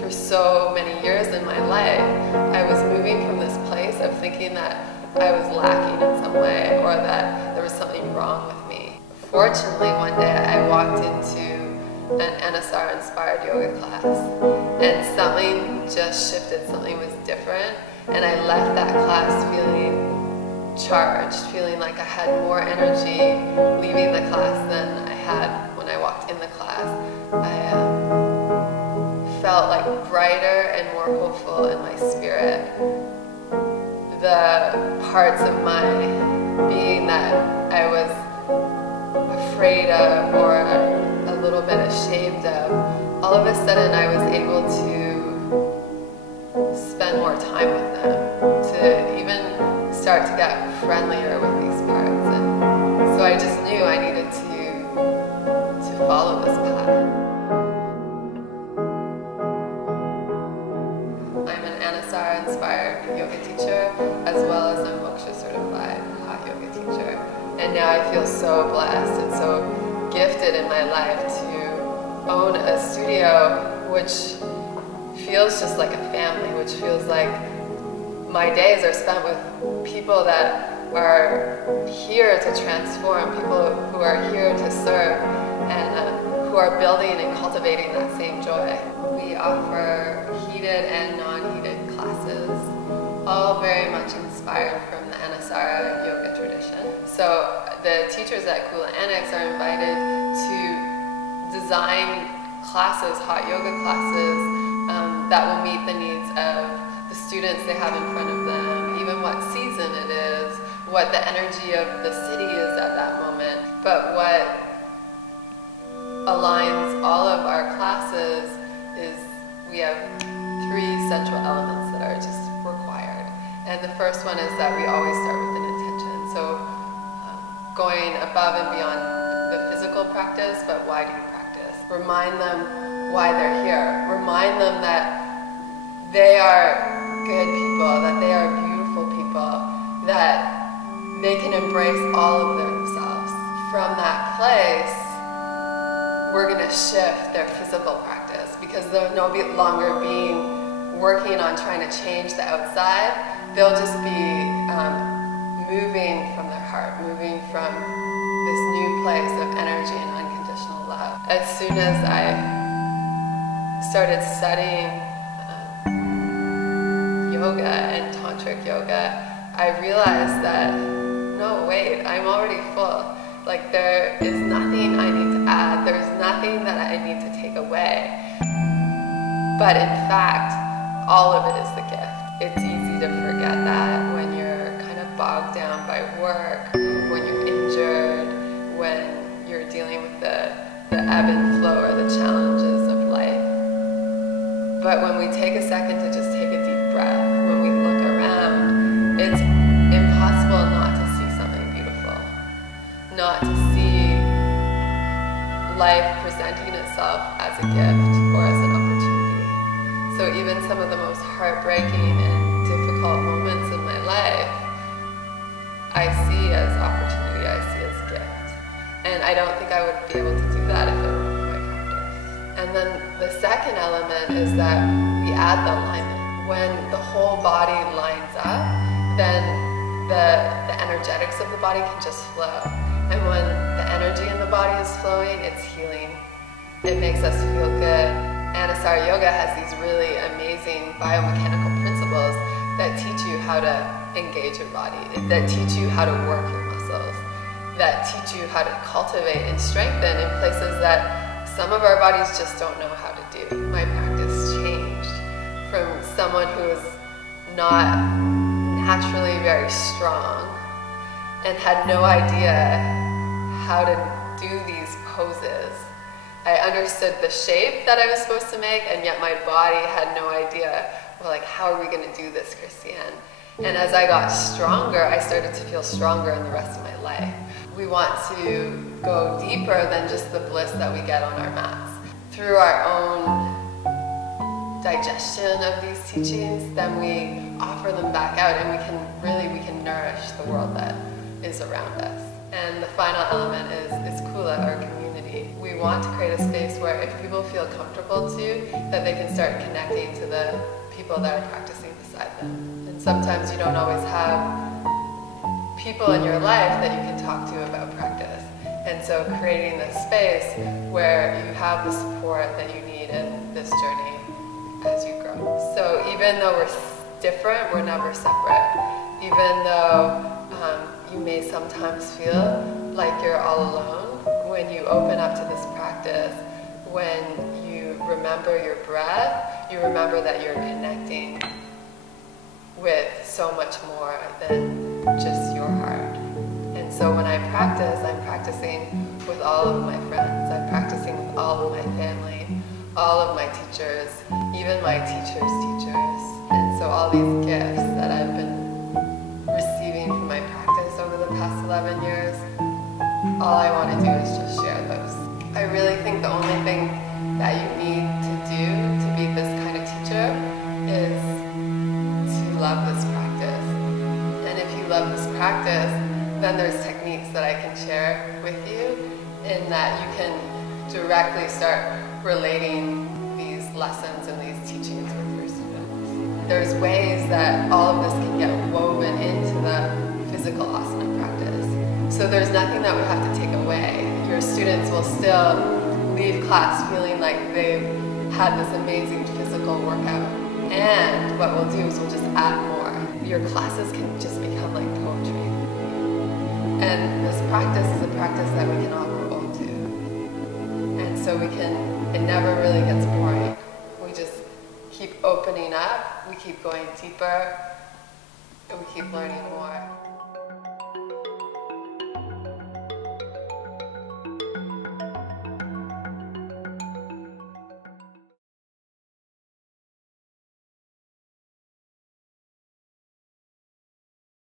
for so many years in my life, I was moving from this place of thinking that I was lacking in some way or that there was something wrong with me. Fortunately, one day I walked into an NSR-inspired yoga class, and something just shifted, something was different, and I left that class feeling charged, feeling like I had more energy leaving the class than I had when I walked in the class. I felt like brighter and more hopeful in my spirit. The parts of my being that I was afraid of or a little bit ashamed of, all of a sudden I was able to spend more time with them, to even start to get friendlier with these parts. And so I just knew I needed to follow this path. I'm an NSR-inspired yoga teacher as well as a moksha-certified hot yoga teacher. And now I feel so blessed and so gifted in my life to own a studio which feels just like a family, which feels like my days are spent with people that are here to transform, people who are here to serve, and who are building and cultivating that same joy. We offer heated and non-heated classes, all very much inspired from the NSR yoga tradition. So the teachers at Christi-an are invited to design classes, hot yoga classes, that will meet the needs of the students they have in front of them, even what season it is, what the energy of the city is at that moment. But what aligns all of our classes is we have 3 central elements that are just required. And the first one is that we always start with an intention. So going above and beyond the physical practice, but why do you practice? Remind them why they're here. Remind them that they are good people, that they are beautiful people, that they can embrace all of themselves. From that place, we're going to shift their physical practice because they'll no longer be working on trying to change the outside. They'll just be moving from their heart, moving from this new place of energy and unconditional love. As soon as I started studying yoga and tantric yoga, I realized that, no, wait, I'm already full. Like, there is nothing I need to add. There's nothing that I need to take away. But in fact, all of it is the gift. It's easy to forget that when you're kind of bogged down by work, when you're injured, when you're dealing with the ebb and flow or the challenges of life. But when we take a second to just take a deep breath, when we look around, it's impossible not to see something beautiful, not to see life presenting itself as a gift or as an opportunity. So even some of the most heartbreaking and difficult moments in my life, I see as opportunity, I see as gift. And I don't think I would be able to do that if it weren't for my practice. And then the second element is that we add the alignment. When the whole body lines up, then the energetics of the body can just flow. And when the energy in the body is flowing, it's healing. It makes us feel good. NSR Yoga has these really amazing biomechanical principles that teach you how to engage your body, that teach you how to work your muscles, that teach you how to cultivate and strengthen in places that some of our bodies just don't know how to do. My practice changed from someone who was not naturally very strong and had no idea how to do these poses. I understood the shape that I was supposed to make, and yet my body had no idea, well, like, how are we going to do this, Christi-an? And as I got stronger, I started to feel stronger in the rest of my life. We want to go deeper than just the bliss that we get on our mats. Through our own digestion of these teachings, then we offer them back out, and we can nourish the world that is around us. And the final element is kula, or community. We want to create a space where where if people feel comfortable too, that they can start connecting to the people that are practicing beside them. And sometimes you don't always have people in your life that you can talk to about practice. And so creating this space where you have the support that you need in this journey as you grow. So even though we're different, we're never separate. Even though you may sometimes feel like you're all alone, when you open up to this practice, when you remember your breath, you remember that you're connecting with so much more than just your heart. And so when I practice, I'm practicing with all of my friends, I'm practicing with all of my family, all of my teachers, even my teachers' teachers. And so all these gifts that I've been receiving from my practice over the past 11 years, all I want to do is just share those. I really think the only thing that you need to do to be this kind of teacher is to love this practice. And if you love this practice, then there's techniques that I can share with you in that you can directly start relating these lessons and these teachings with your students. There's ways that all of this can get woven into the physical asana practice. So there's nothing that we have to take away. Your students will still leave class feeling like they've had this amazing physical workout. And what we'll do is we'll just add more. Your classes can just become like poetry. And this practice is a practice that we can all grow into. And so it never really gets boring. We just keep opening up, we keep going deeper, and we keep learning more.